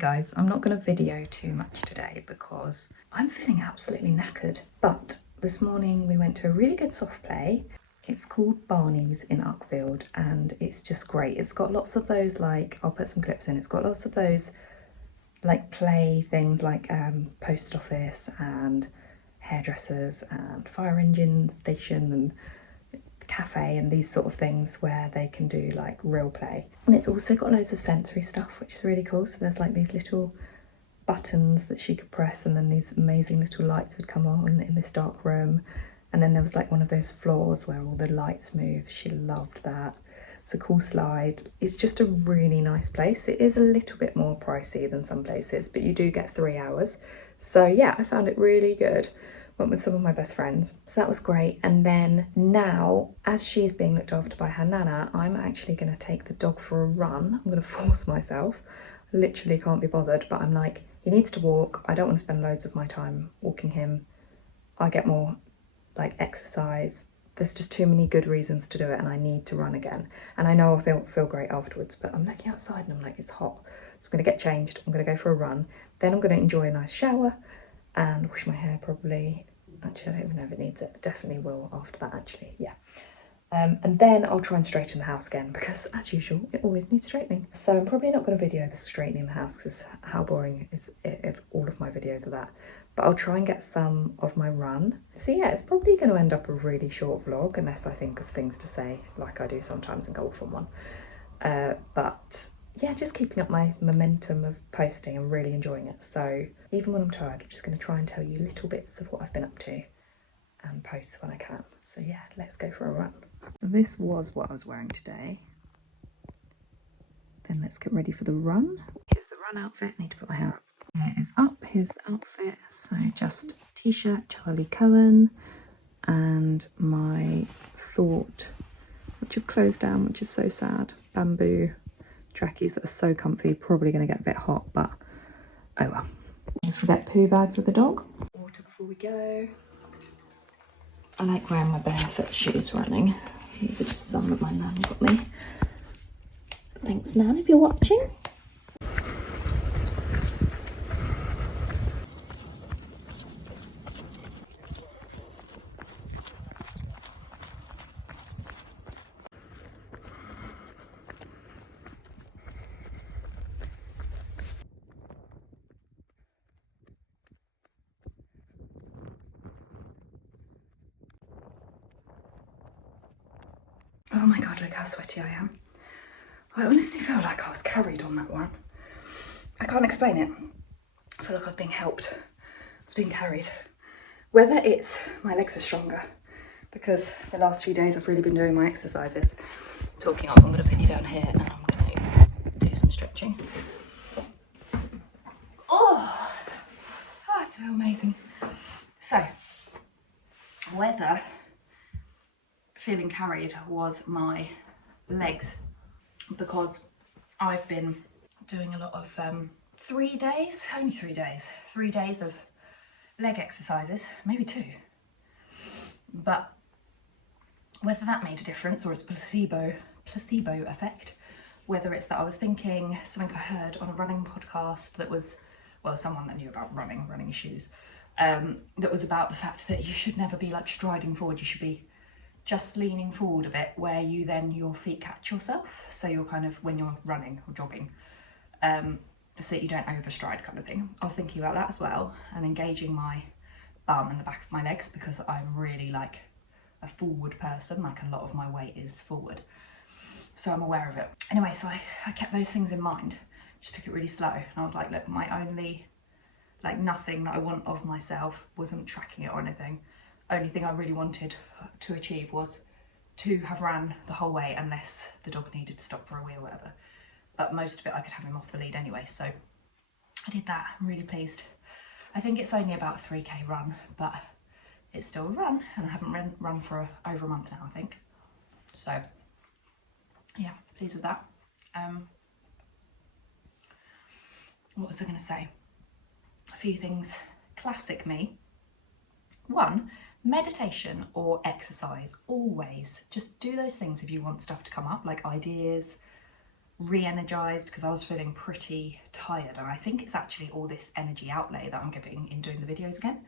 guys, I'm not going to video too much today because I'm feeling absolutely knackered. But this morning we went to a really good soft play. It's called Barneys in Uckfield and it's just great. It's got lots of those, like, I'll put some clips in, it's got lots of those like play things like post office and hairdressers and fire engine station and cafe and these sort of things where they can do like real play. And it's also got loads of sensory stuff, which is really cool. So there's like these little buttons that she could press and then these amazing little lights would come on in this dark room. And then there was like one of those floors where all the lights move. She loved that. It's a cool slide. It's just a really nice place. It is a little bit more pricey than some places, but you do get 3 hours. So yeah, I found it really good. Went with some of my best friends, so that was great. And then now, as she's being looked after by her nana, I'm actually going to take the dog for a run. I'm going to force myself. I literally can't be bothered, but I'm like, he needs to walk. I don't want to spend loads of my time walking him. I get more like exercise. There's just too many good reasons to do it, and I need to run again. And I know I'll feel great afterwards, but I'm looking outside and I'm like, it's hot. So I'm going to get changed. I'm going to go for a run. Then I'm going to enjoy a nice shower and wash my hair probably. Actually, I don't even know if it needs it. Definitely will after that, actually, yeah. And then I'll try and straighten the house again because, as usual, it always needs straightening. So I'm probably not going to video the straightening the house because how boring is it if all of my videos are that. But I'll try and get some of my run. So yeah, it's probably going to end up a really short vlog unless I think of things to say like I do sometimes and go off on one. But yeah, just keeping up my momentum of posting and really enjoying it. So even when I'm tired, I'm just going to try and tell you little bits of what I've been up to and post when I can. So yeah, let's go for a run. This was what I was wearing today. Then let's get ready for the run. Here's the run outfit. I need to put my hair up. Hair is up. Here's the outfit. So just t-shirt, Charlie Cohen, and my Thought, which have closed down, which is so sad. Bamboo trackies that are so comfy. Probably going to get a bit hot, but oh well. Don't forget poo bags with the dog. Water before we go. I like wearing my barefoot shoes running. These are just some that my nan got me. Thanks, Nan, if you're watching. Oh my god, look how sweaty I am. I honestly feel like I was carried on that one. I can't explain it. I feel like I was being helped. I was being carried. Whether it's my legs are stronger, because the last few days I've really been doing my exercises. Talking up, I'm going to put you down here and I'm going to do some stretching. Oh, I feel amazing. So, whether feeling carried was my legs, because I've been doing a lot of 3 days, only 3 days, 3 days of leg exercises, maybe 2. But whether that made a difference or it's placebo effect, whether it's that I was thinking something I heard on a running podcast that was, well, someone that knew about running shoes, that was about the fact that you should never be like striding forward, you should be just leaning forward a bit where you then your feet catch yourself, so you're kind of, when you're running or jogging, so that you don't overstride kind of thing. I was thinking about that as well, and engaging my bum and the back of my legs, because I'm really like a forward person, like a lot of my weight is forward, so I'm aware of it. Anyway, so I kept those things in mind, just took it really slow, and I was like, look, my only, like, nothing that I want of myself, wasn't tracking it or anything. Only thing I really wanted to achieve was to have ran the whole way, unless the dog needed to stop for a wee or whatever. But most of it I could have him off the lead anyway, so I did that. I'm really pleased. I think it's only about a 3k run, but it's still a run, and I haven't run for over a month now, I think. So yeah, pleased with that. What was I going to say? A few things. Classic me. 1, meditation or exercise. Always just do those things if you want stuff to come up, like ideas, re-energized because I was feeling pretty tired, and I think it's actually all this energy outlay that I'm giving in doing the videos again,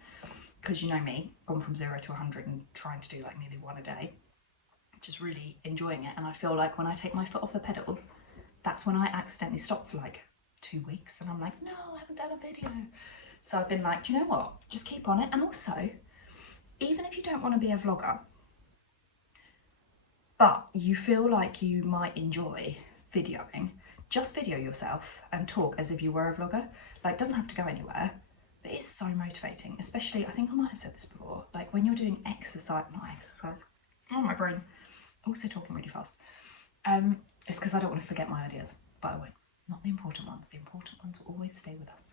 because you know me, gone from 0 to 100 and trying to do like nearly one a day, just really enjoying it. And I feel like when I take my foot off the pedal, that's when I accidentally stop for like 2 weeks and I'm like, no, I haven't done a video. So I've been like, do you know what, just keep on it. And also, even if you don't want to be a vlogger, but you feel like you might enjoy videoing, just video yourself and talk as if you were a vlogger. Like, it doesn't have to go anywhere, but it's so motivating, especially, I think I might have said this before, like when you're doing exercise, not exercise, oh my brain, also talking really fast. It's because I don't want to forget my ideas, by the way, not the important ones. The important ones will always stay with us.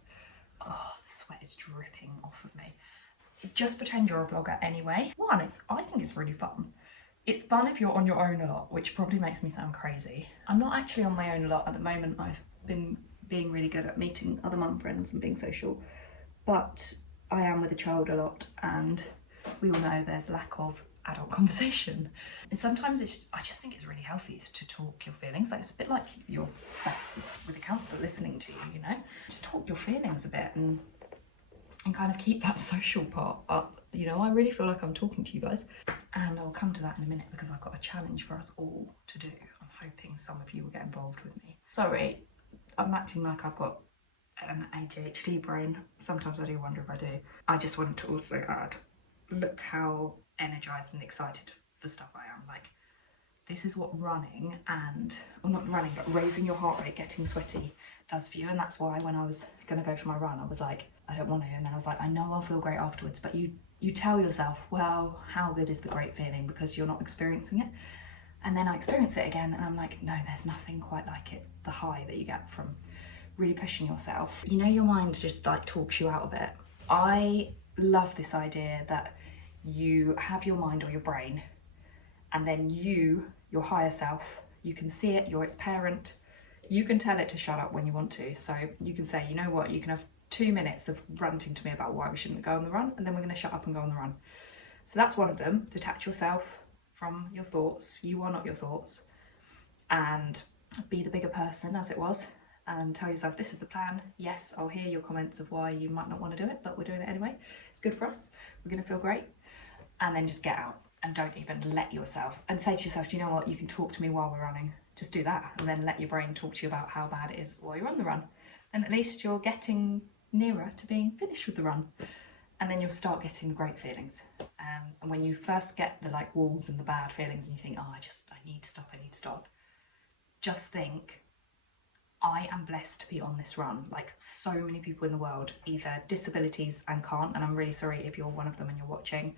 Oh, the sweat is dripping off of me. Just pretend you're a vlogger anyway. One, I think it's really fun. It's fun if you're on your own a lot, which probably makes me sound crazy. I'm not actually on my own a lot at the moment. I've been being really good at meeting other mum friends and being social, but I am with a child a lot, and we all know there's lack of adult conversation. And sometimes I just think it's really healthy to talk your feelings. Like, it's a bit like you're sat with a counsellor listening to you, you know? Just talk your feelings a bit and kind of keep that social part up. You know, I really feel like I'm talking to you guys. And I'll come to that in a minute because I've got a challenge for us all to do. I'm hoping some of you will get involved with me. Sorry, I'm acting like I've got an ADHD brain. Sometimes I do wonder if I do. I just wanted to also add, look how energized and excited for stuff I am. Like, this is what running and, well, not running, but raising your heart rate, getting sweaty does for you. And that's why when I was gonna go for my run, I was like, I don't want to. And then I was like, I know I'll feel great afterwards. But you tell yourself, well, how good is the great feeling, because you're not experiencing it. And then I experience it again and I'm like, no, there's nothing quite like it. The high that you get from really pushing yourself. You know, your mind just like talks you out of it. I love this idea that you have your mind or your brain, and then your higher self, you can see it, you're its parent, you can tell it to shut up when you want to. So you can say, you know what, you can have 2 minutes of ranting to me about why we shouldn't go on the run, and then we're going to shut up and go on the run. So that's one of them. Detach yourself from your thoughts. You are not your thoughts, and be the bigger person, as it was, and tell yourself, this is the plan. Yes, I'll hear your comments of why you might not want to do it, but we're doing it anyway. It's good for us. We're going to feel great. And then just get out and don't even let yourself, and say to yourself, do you know what, you can talk to me while we're running. Just do that, and then let your brain talk to you about how bad it is while you're on the run. And at least you're getting nearer to being finished with the run, and then you'll start getting the great feelings. And when you first get the like walls and the bad feelings and you think, oh, I need to stop, just think, I am blessed to be on this run. Like, so many people in the world either disabilities and can't, and I'm really sorry if you're one of them and you're watching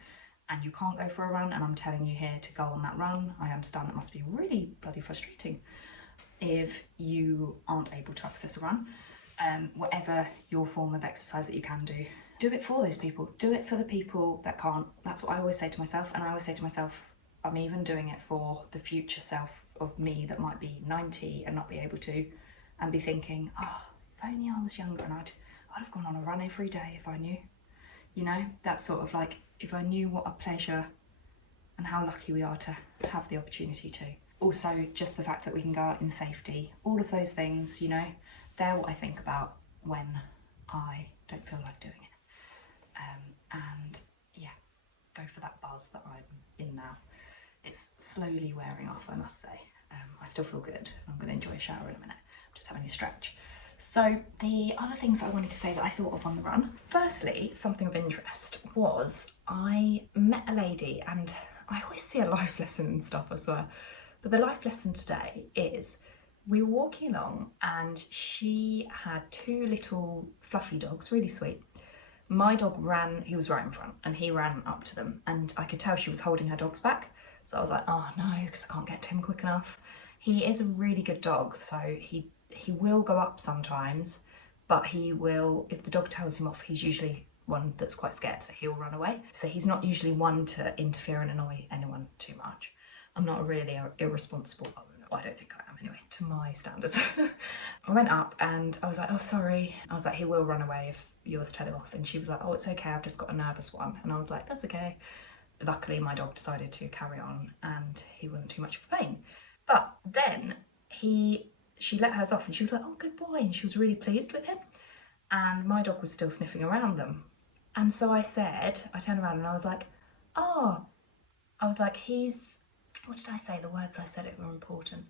and you can't go for a run, and I'm telling you here to go on that run. I understand it must be really bloody frustrating if you aren't able to access a run. Whatever your form of exercise that you can do it for those people. Do it for the people that can't. That's what I always say to myself, and I always say to myself, I'm even doing it for the future self of me that might be 90 and not be able to, and be thinking, oh, if only I was younger and I'd have gone on a run every day if I knew. You know, that sort of like, if I knew what a pleasure and how lucky we are to have the opportunity to. Also, just the fact that we can go out in safety, all of those things, you know, they're what I think about when I don't feel like doing it. And yeah, go for that buzz that I'm in now. It's slowly wearing off, I must say. I still feel good. I'm going to enjoy a shower in a minute. I'm just having a stretch. So the other things I wanted to say that I thought of on the run, firstly, something of interest was I met a lady, and I always see a life lesson and stuff, I swear. But the life lesson today is, we were walking along and she had 2 little fluffy dogs, really sweet. My dog ran, he was right in front, and he ran up to them, and I could tell she was holding her dogs back. So I was like, oh no, because I can't get to him quick enough. He is a really good dog, so he will go up sometimes, but he will, if the dog tells him off, he's usually one that's quite scared, so he'll run away. So he's not usually one to interfere and annoy anyone too much. I'm not really irresponsible, I don't think I am anyway, to my standards. I went up and I was like, oh sorry. I was like, he will run away if yours tell him off. And she was like, oh, it's okay, I've just got a nervous one. And I was like, that's okay. Luckily my dog decided to carry on and he wasn't too much of a pain. But then she let hers off and she was like, oh, good boy, and she was really pleased with him. And my dog was still sniffing around them. And so I turned around and I was like, oh, what did I say? The words I said it were important.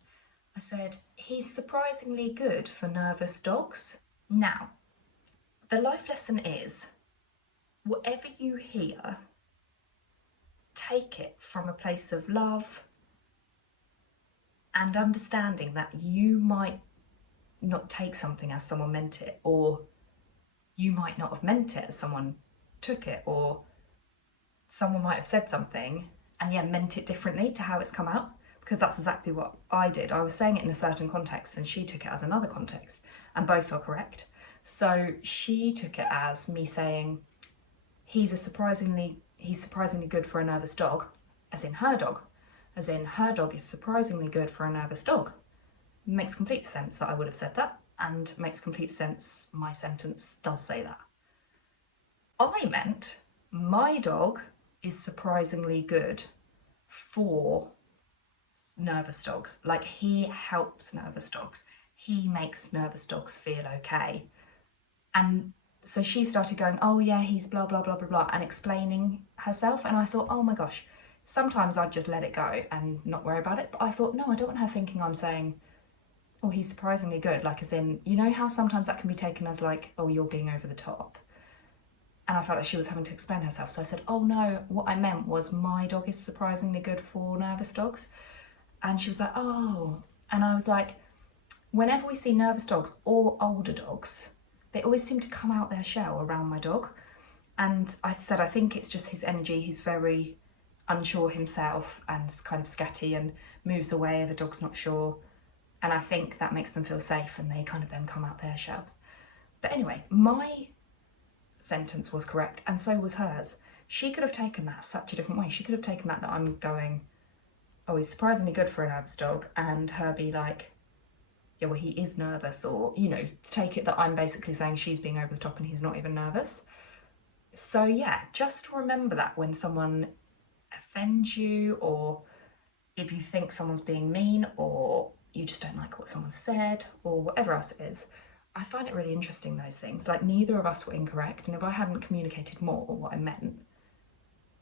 I said, he's surprisingly good for nervous dogs. Now, the life lesson is, whatever you hear, take it from a place of love and understanding that you might not take something as someone meant it, or you might not have meant it as someone took it, or someone might have said something and yeah, meant it differently to how it's come out, because that's exactly what I did. I was saying it in a certain context and she took it as another context, and both are correct. So she took it as me saying he's surprisingly good for a nervous dog, as in her dog is surprisingly good for a nervous dog. Makes complete sense that I would have said that, and makes complete sense my sentence does say that. I meant my dog is surprisingly good for nervous dogs. Like, he helps nervous dogs. He makes nervous dogs feel okay. And so she started going, oh yeah, he's blah, blah, blah, blah, blah, and explaining herself. And I thought, oh my gosh, sometimes I'd just let it go and not worry about it. But I thought, no, I don't want her thinking I'm saying, oh, he's surprisingly good. Like, as in, you know how sometimes that can be taken as like, oh, you're being over the top. And I felt like she was having to explain herself. So I said, oh no, what I meant was my dog is surprisingly good for nervous dogs. And she was like, oh. And I was like, whenever we see nervous dogs or older dogs, they always seem to come out their shell around my dog. And I said, I think it's just his energy. He's very unsure himself and kind of scatty and moves away if a dog's not sure. And I think that makes them feel safe and they kind of then come out their shells. But anyway, my sentence was correct and so was hers. She could have taken that such a different way. She could have taken that I'm going, oh, he's surprisingly good for a nervous dog, and her be like, yeah, well, he is nervous, or, you know, take it that I'm basically saying she's being over the top and he's not even nervous. So yeah, just remember that when someone offends you, or if you think someone's being mean, or you just don't like what someone said, or whatever else it is, I find it really interesting, those things. Like, neither of us were incorrect, and if I hadn't communicated more what I meant,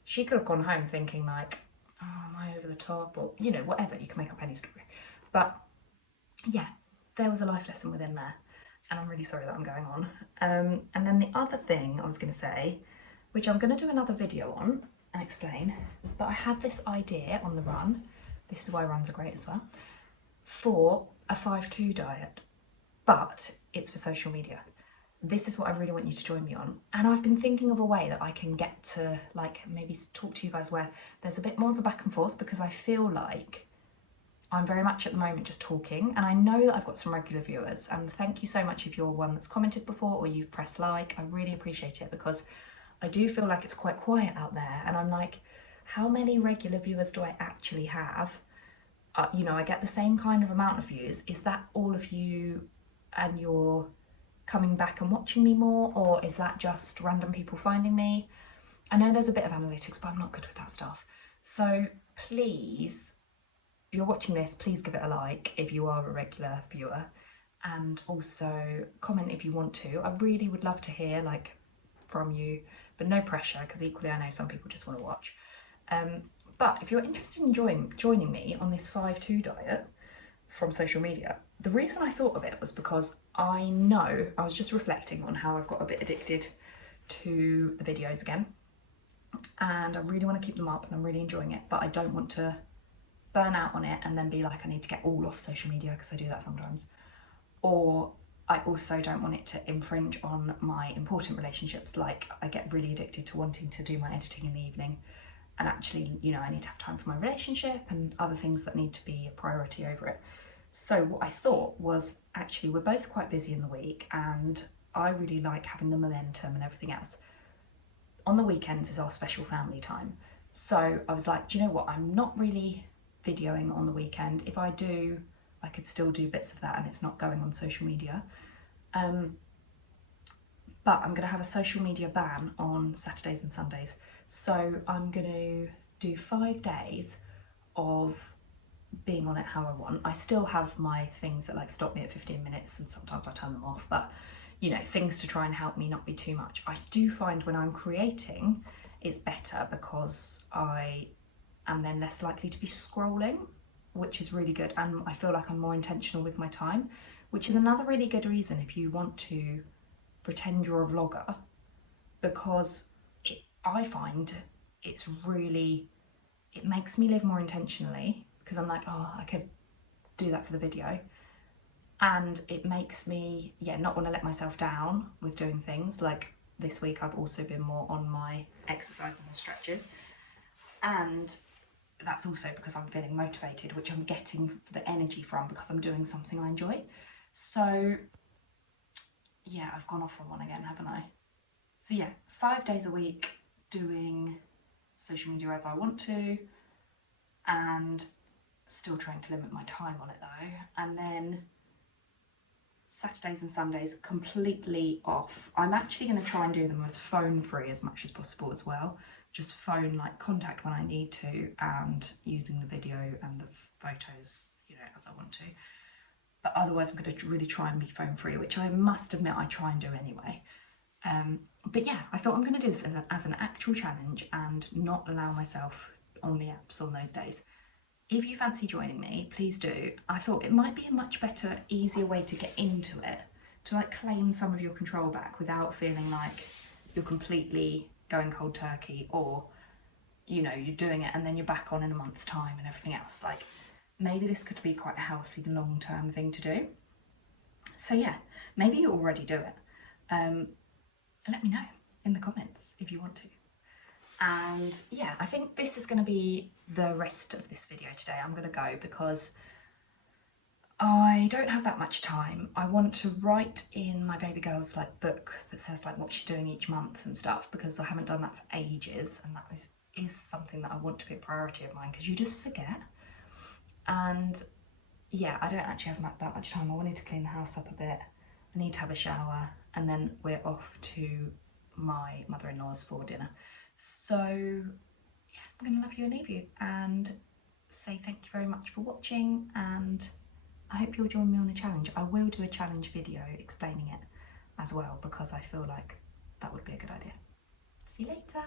she could have gone home thinking like, oh, am I over the top, or, you know, whatever. You can make up any story. But yeah, there was a life lesson within there, and I'm really sorry that I'm going on. And then the other thing I was going to say, which I'm going to do another video on and explain, but I had this idea on the run, this is why runs are great as well, for a 5-2 diet, but it's for social media. This is what I really want you to join me on. And I've been thinking of a way that I can get to, like, maybe talk to you guys where there's a bit more of a back and forth, because I feel like I'm very much at the moment just talking, and I know that I've got some regular viewers, and thank you so much if you're one that's commented before or you've pressed like. I really appreciate it, because I do feel like it's quite quiet out there, and I'm like, how many regular viewers do I actually have? You know, I get the same kind of amount of views. Is that all of you and you're coming back and watching me more, or is that just random people finding me? I know there's a bit of analytics, but I'm not good with that stuff. So please, if you're watching this, please give it a like if you are a regular viewer, and also comment if you want to. I really would love to hear like from you, but no pressure, because equally I know some people just want to watch. But if you're interested in joining me on this 5-2 diet from social media, the reason I thought of it was because I know, I was just reflecting on how I've got a bit addicted to the videos again, and I really want to keep them up and I'm really enjoying it, but I don't want to burn out on it and then be like, I need to get all off social media, because I do that sometimes. Or I also don't want it to infringe on my important relationships. Like, I get really addicted to wanting to do my editing in the evening, and actually, you know, I need to have time for my relationship and other things that need to be a priority over it. So what I thought was, actually, we're both quite busy in the week and I really like having the momentum and everything else. On the weekends is our special family time. So I was like, do you know what? I'm not really videoing on the weekend. If I do, I could still do bits of that and it's not going on social media. But I'm going to have a social media ban on Saturdays and Sundays. So I'm going to do 5 days of being on it how I want. I still have my things that like stop me at 15 minutes and sometimes I turn them off, but you know, things to try and help me not be too much. I do find when I'm creating it's better because I am then less likely to be scrolling, which is really good, and I feel like I'm more intentional with my time, which is another really good reason if you want to pretend you're a vlogger, because I find it's really, it makes me live more intentionally because I'm like, oh, I could do that for the video, and it makes me, yeah, not want to let myself down with doing things. Like this week I've also been more on my exercises and stretches, and that's also because I'm feeling motivated, which I'm getting the energy from because I'm doing something I enjoy. So yeah, I've gone off on one again, haven't I? So yeah, 5 days a week doing social media as I want to, and still trying to limit my time on it though. And then Saturdays and Sundays completely off. I'm actually going to try and do them as phone free as much as possible as well. Just phone, like contact when I need to, and using the video and the photos, you know, as I want to. But otherwise I'm going to really try and be phone free, which I must admit I try and do anyway. But yeah, I thought I'm going to do this as an actual challenge and not allow myself on the apps on those days. If you fancy joining me, please do. I thought it might be a much better, easier way to get into it, to like claim some of your control back without feeling like you're completely going cold turkey, or you know, you're doing it and then you're back on in a month's time and everything else. Like maybe this could be quite a healthy long-term thing to do. So yeah, maybe you already do it. Let me know in the comments if you want to. And yeah, I think this is going to be the rest of this video today. I'm going to go because I don't have that much time. I want to write in my baby girl's like book that says like what she's doing each month and stuff, because I haven't done that for ages, and that is something that I want to be a priority of mine because you just forget. And yeah, I don't actually have that much time. I wanted to clean the house up a bit. I need to have a shower, and then we're off to my mother-in-law's for dinner. So yeah, I'm going to love you and leave you and say thank you very much for watching, and I hope you'll join me on the challenge. I will do a challenge video explaining it as well because I feel like that would be a good idea. See you later.